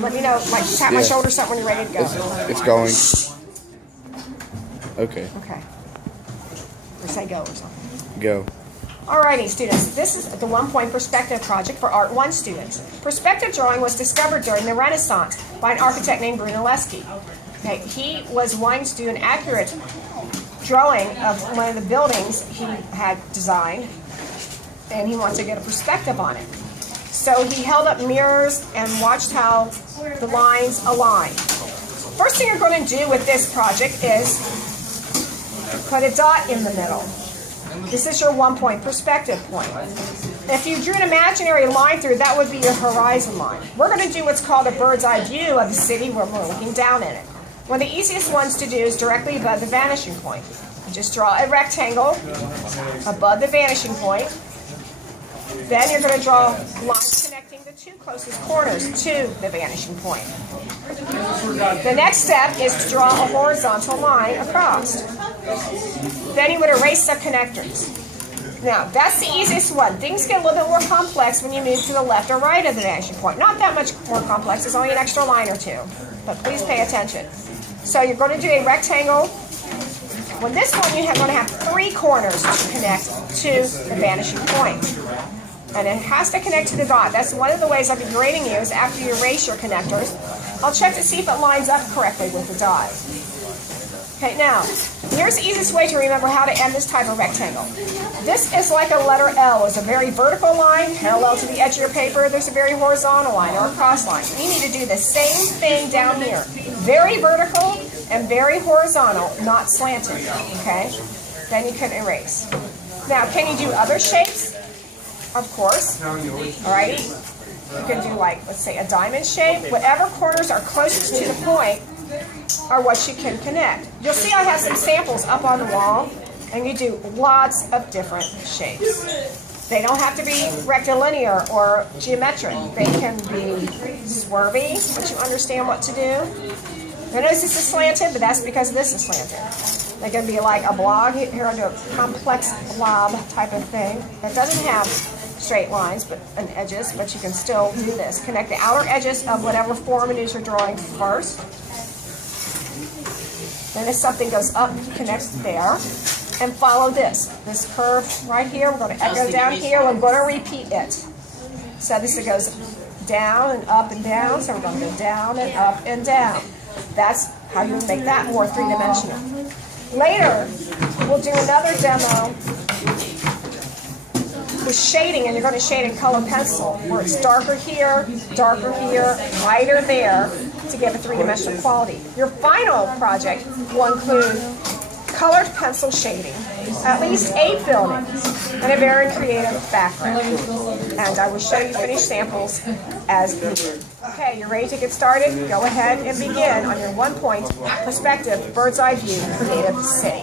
Let me know, like tap my shoulder or something when you're ready to go. It's going. Okay. Okay. Or say go or something. Go. Alrighty, students. This is the 1-point perspective project for Art 1 students. Perspective drawing was discovered during the Renaissance by an architect named Brunelleschi. Okay, he was wanting to do an accurate drawing of one of the buildings he had designed, and he wanted to get a perspective on it. So he held up mirrors and watched how the lines align. First thing you're going to do with this project is put a dot in the middle. This is your 1-point perspective point. If you drew an imaginary line through, that would be your horizon line. We're going to do what's called a bird's eye view of the city where we're looking down in it. One of the easiest ones to do is directly above the vanishing point. You just draw a rectangle above the vanishing point. Then you're going to draw lines connecting the two closest corners to the vanishing point. The next step is to draw a horizontal line across. Then you would erase the connectors. Now, that's the easiest one. Things get a little bit more complex when you move to the left or right of the vanishing point. Not that much more complex. It's only an extra line or two. But please pay attention. So you're going to do a rectangle. With this one, you're going to have 3 corners to connect to the vanishing point. And it has to connect to the dot. That's one of the ways I'll be grading you is after you erase your connectors, I'll check to see if it lines up correctly with the dot. Okay, now, here's the easiest way to remember how to end this type of rectangle. This is like a letter L. It's a very vertical line, parallel to the edge of your paper. There's a very horizontal line or a cross line. You need to do the same thing down here. Very vertical and very horizontal, not slanted, okay? Then you can erase. Now, can you do other shapes? Of course. Alrighty. You can do like, let's say, a diamond shape. Whatever corners are closest to the point are what you can connect. You'll see I have some samples up on the wall, and you do lots of different shapes. They don't have to be rectilinear or geometric. They can be swervy, but you understand what to do. Now notice this is slanted, but that's because this is slanted. They can be like a blob. Here I'll do a complex blob type of thing that doesn't have straight lines and edges, but you can still do this. Connect the outer edges of whatever form it is you're drawing first. Then if something goes up, connect there. And follow this. This curve right here, we're going to echo down here. We're going to repeat it. So this goes down and up and down. So we're going to go down and up and down. That's how you make that more three-dimensional. Later, we'll do another demo with shading, and you're going to shade in color pencil, where it's darker here, lighter there, to give a three-dimensional quality. Your final project will include colored pencil shading, at least 8 buildings, and a very creative background. And I will show you finished samples as needed. Okay, you're ready to get started? Go ahead and begin on your 1-point perspective bird's eye view creative city.